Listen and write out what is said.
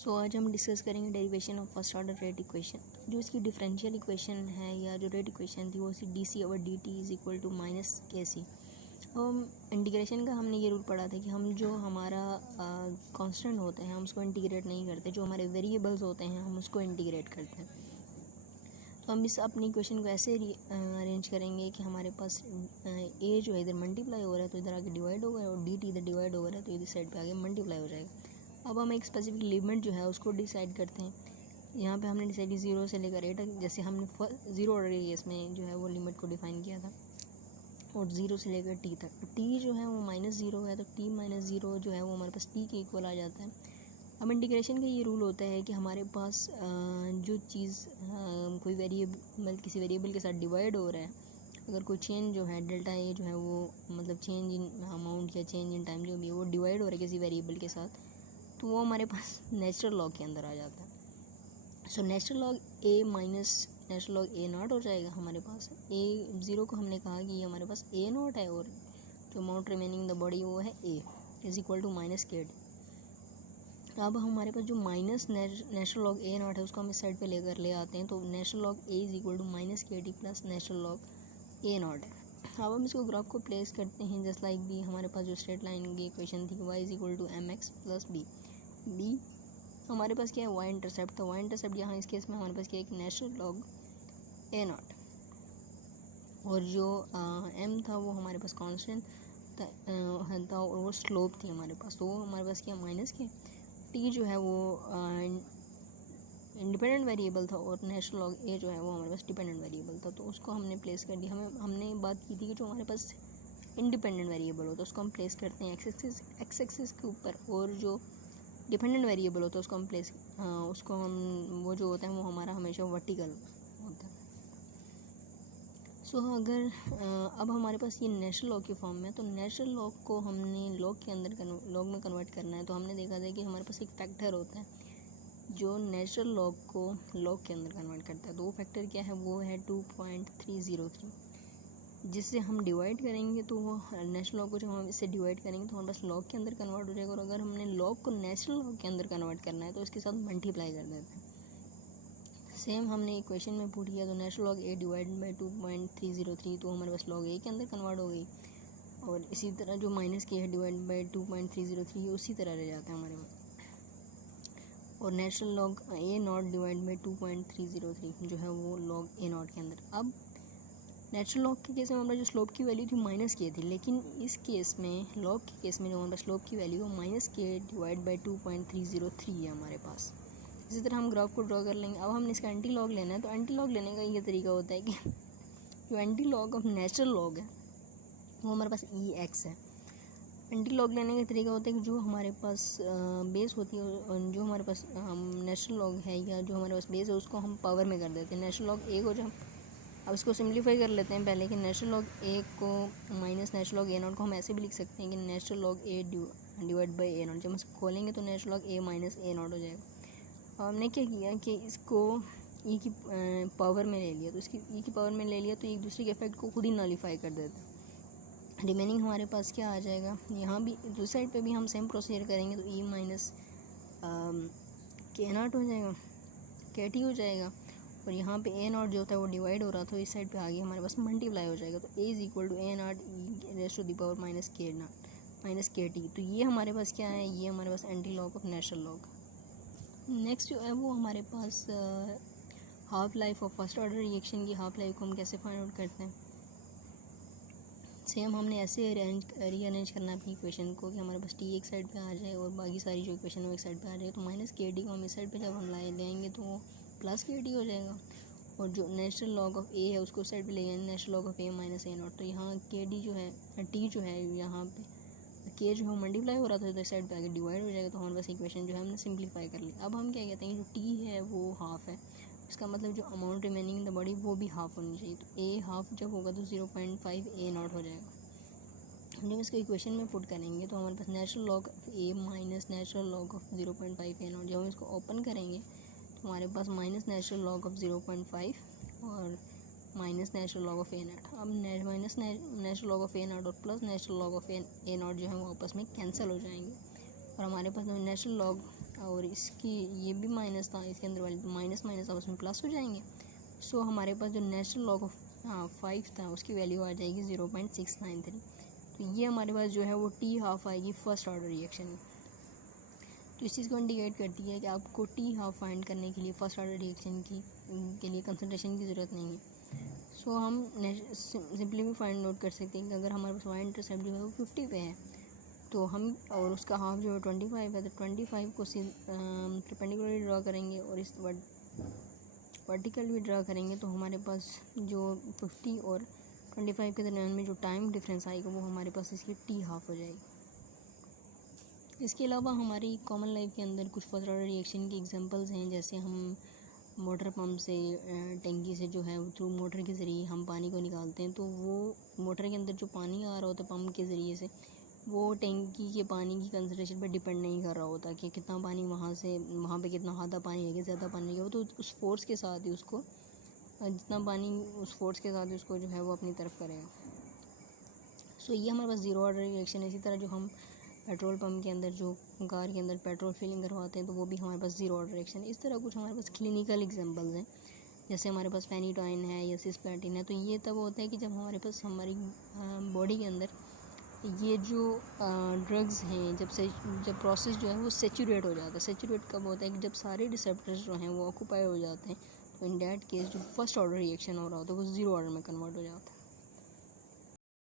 सो आज हम डिस्कस करेंगे derivation of first order rate equation. जो इसकी डिफरेंशियल इक्वेशन है या जो रेट इक्वेशन थी वो C D C over D T is equal to minus K C. हम इंटीग्रेशन का हमने ये रूल पढ़ा था कि हम जो हमारा कांस्टेंट होते हैं हम उसको इंटीग्रेट नहीं करते, जो हमारे वेरिएबल्स होते हैं हम उसको इंटीग्रेट करते हैं। तो हम इस अपनी इक्वेशन को ऐसे अरेंज करेंगे कि हमारे पास ए जो है इधर मल्टीप्लाई हो रहा है तो इधर आगे डिवाइड होगा, और डी टी इधर डिवाइड हो रहा है तो इधर साइड पे आगे मल्टीप्लाई हो जाएगा। अब हम एक स्पेसिफिक लिमिट जो है उसको डिसाइड करते हैं। यहाँ पे हमने डिसाइड 0 से लेकर 8 तक, जैसे हमने 0 ऑर्डर के केस में जो है वो लिमिट को डिफाइन किया था, और 0 से लेकर टी तक। टी जो है वो -0 है तो टी -0 जो है वो हमारे पास टी के इक्वल आ जाता है। अब इंटीग्रेशन का ये रूल होता है कि हमारे पास जो चीज़ कोई वेरिएबल किसी वेरिएबल के साथ डिवाइड हो रहा है, अगर कोई चेंज जो है डेल्टा ए जो है वो मतलब चेंज इन अमाउंट या चेंज इन टाइम जो भी है वो डिवाइड हो रहा है किसी वेरिएबल के साथ, तो वो हमारे पास नेचुरल लॉग के अंदर आ जाता है। So natural log A minus natural log A not हो जाएगा हमारे पास। ए 0 को हमने कहा कि ये हमारे पास ए नॉट है, और जो अमाउंट रिमेनिंग द बॉडी वो है ए is equal to minus K D. अब हमारे पास जो minus natural log A naught है उसको हम इस साइड पे लेकर ले आते हैं, तो natural log A is equal to minus K D plus natural log A naught है। अब हम इसको ग्राफ को प्लेस करते हैं जस्ट लाइक बी। हमारे पास जो स्ट्रेट लाइन की इक्वेशन थी y is equal to m x plus b. B हमारे पास क्या है y इंटरसेप्ट, तो y इंटरसेप्ट यहाँ इस केस में हमारे पास क्या है एक नेचुरल लॉग ए नॉट, और जो m था वो हमारे पास कांस्टेंट था और वो स्लोप थी हमारे पास, तो वो हमारे पास क्या माइनस के t जो है वो इंडिपेंडेंट वेरिएबल था, और नेचुरल लॉग ए जो है वो हमारे पास डिपेंडेंट वेरिएबल था। तो उसको हमने प्लेस कर दिया। हमने बात की थी कि जो हमारे पास इंडिपेंडेंट वेरिएबल होता है उसको हम प्लेस करते हैं एक्स एक्सिस के ऊपर, और जो डिपेंडेंट वेरिएबल होता है उसको हम उसको हम वो जो होता है वो हमारा हमेशा वर्टिकल होता है। सो अगर अब हमारे पास ये नेचुरल लॉग की फॉर्म में है, तो नेचुरल लॉग को हमने लॉग के अंदर लॉग में कन्वर्ट करना है। तो हमने देखा था कि हमारे पास एक फैक्टर होता है जो नेचुरल लॉग को लॉग के अंदर कन्वर्ट करता है। तो वो फैक्टर क्या है, वो है 2.303, जिससे हम डिवाइड करेंगे तो वो नेचुरल लॉग को जब हम इससे डिवाइड करेंगे तो हमारे पास लॉग के अंदर कन्वर्ट हो जाएगा, और अगर हमने लॉग को नेचुरल लॉग के अंदर कन्वर्ट करना है तो इसके साथ मल्टीप्लाई कर देते हैं। सेम हमने इक्वेशन में पुट किया तो natural log A divide by 2.303, तो हमारे पास लॉग ए के अंदर कन्वर्ट हो गई, और इसी तरह जो माइनस के है डिवाइड बाई 2.303 उसी तरह रह जाता है हमारे पास, और natural log A not divide by 2.303 जो है वो लॉग ए नॉट के अंदर। अब नेचुरल लॉग के केस में हमारा जो स्लोप की वैल्यू थी माइनस के थी, लेकिन इस केस में लॉग के केस में जो हमारे स्लोप की वैल्यू है माइनस के डिवाइड बाई 2.303 है हमारे पास। इसी तरह हम ग्राफ को ड्रॉ कर लेंगे। अब हमने इसका एंटी लॉग लेना है, तो एंटी लॉग लेने का ये तरीका होता है कि जो anti log of natural log है वो हमारे पास ई एक्स है। एंटी लॉग लेने का तरीका होता है कि जो हमारे पास बेस होती है, और जो हमारे पास नेचुरल लॉग है या जो हमारे पास बेस है उसको हम पावर में कर देते हैं। नेचुरल लॉग ए को जो अब इसको सिंप्लीफाई कर लेते हैं पहले कि नेचुरल लॉग ए को minus natural log A not को हम ऐसे भी लिख सकते हैं कि natural log A divide by A naught. जब हम इसको खोलेंगे तो natural log A minus A not हो जाएगा। हमने क्या किया कि इसको ई की पावर में ले लिया, तो इसकी ई की पावर में ले लिया तो एक दूसरे के इफेक्ट को खुद ही नॉलिफाई कर देता है। रिमेनिंग हमारे पास क्या आ जाएगा, यहाँ भी दूसरी साइड पे भी हम सेम प्रोसीजर करेंगे तो ई माइनस के नॉट हो जाएगा, के टी हो जाएगा, और यहाँ पे ए नॉट जो होता है वो डिवाइड हो रहा था तो इस साइड पे आगे हमारे पास मल्टीप्लाई हो जाएगा, तो A is equal to A naught e raise to the power minus k naught minus k t. तो ये हमारे पास क्या है, ये हमारे पास anti log of natural log. Next जो है वो हमारे पास half life of first order reaction की हाफ लाइफ को हम कैसे फाइंड आउट करते हैं। सेम हमने ऐसे रीअरेंज करना है अपनी इक्वेशन को कि हमारे पास टी एक साइड पे आ जाए और बाकी सारी जो इक्वेशन है वो एक साइड पे आ जाए। तो माइनस के डी को हम इस साइड पे जब हम ले आएंगे तो वो प्लस के डी हो जाएगा, और जो नेचुरल लॉग ऑफ ए है उसको साइड पे ले जाएंगे natural log of A minus A not. तो यहाँ के डी जो है टी जो है यहाँ पे के जो है मल्टीप्लाई हो रहा था तो इस साइड पे आगे डिवाइड हो जाएगा, तो हमारे पास इक्वेशन जो है हमने सिंप्लीफाई कर ली। अब हम क्या कहते हैं जो टी है वो हाफ है, इसका मतलब जो amount remaining in the body वो भी हाफ होनी चाहिए। तो ए हाफ जब होगा तो 0.5 ए नॉट हो जाएगा। जब इसको इक्वेशन में पुट करेंगे तो हमारे पास natural log of A minus natural log of 0.5 A naught. जब हम इसको ओपन करेंगे तो हमारे पास माइनस नेचुरल लॉग ऑफ 0.5 और minus natural log of A naught. अब minus natural log of A naught और plus natural log of A naught जो है वो आपस में कैंसिल हो जाएंगे, और हमारे पास नेचुरल लॉग और इसकी ये भी माइनस था, इसके अंदर वाले माइनस माइनस आपस में प्लस हो जाएंगे। सो हमारे पास जो नेचुरल लॉग ऑफ 5 था उसकी वैल्यू आ जाएगी 0.693। तो ये हमारे पास जो है वो टी हाफ आएगी फर्स्ट ऑर्डर रिएक्शन। तो इस चीज़ को इंडिकेट करती है कि आपको टी हाफ फाइंड करने के लिए फर्स्ट ऑर्डर रिएक्शन के लिए कंसंट्रेशन की ज़रूरत नहीं है। सो हम सिंपली भी फाइंड आउट कर सकते हैं कि अगर हमारे पास वाई इंटरसेप्ट जो है वो 50 पे है तो हम, और उसका हाफ जो है 25 है, तो 25 को परपेंडिकुलरली ड्रा करेंगे और इस वर्टिकल भी ड्रा करेंगे, तो हमारे पास जो 50 और 25 के दरमियान में जो टाइम डिफरेंस आएगा वो हमारे पास इसकी टी हाफ हो जाएगी। इसके अलावा हमारी कॉमन लाइफ के अंदर कुछ फर्स्ट ऑर्डर रिएक्शन की एग्जांपल्स हैं, जैसे हम मोटर पंप से टंकी से जो है थ्रू मोटर के ज़रिए हम पानी को निकालते हैं, तो वो मोटर के अंदर जो पानी आ रहा होता है पंप के ज़रिए से, वो टंकी के पानी की कंसंट्रेशन पर डिपेंड नहीं कर रहा होता कि कितना पानी वहाँ पे कितना आधा पानी है कि ज़्यादा पानी है, तो उस फोर्स के साथ ही उसको जितना पानी उस फोर्स के साथ ही उसको जो है वो अपनी तरफ करेगा। सो ये हमारे पास ज़ीरो ऑर्डर रिएक्शन है। इसी तरह जो हम पेट्रोल पंप के अंदर जो कार के अंदर पेट्रोल फिलिंग करवाते हैं तो वो भी हमारे पास ज़ीरो ऑर्डर रिएक्शन है। इस तरह कुछ हमारे पास क्लिनिकल एग्जांपल्स हैं, जैसे हमारे पास फेनिटोइन है या सिस्प्लेटिन है। तो ये तब होता है कि जब हमारे पास हमारी बॉडी के अंदर ये जो ड्रग्स हैं जब प्रोसेस जो है वो सेचुरेट हो जाता है। सेचुरेट कब होता है कि जब सारे रिसेप्टर्स जो हैं वो ऑक्यूपाई हो जाते हैं, तो इन डैट केस जो फर्स्ट ऑर्डर रिएक्शन हो रहा होता है वो ज़ीरो ऑर्डर में कन्वर्ट हो जाता है।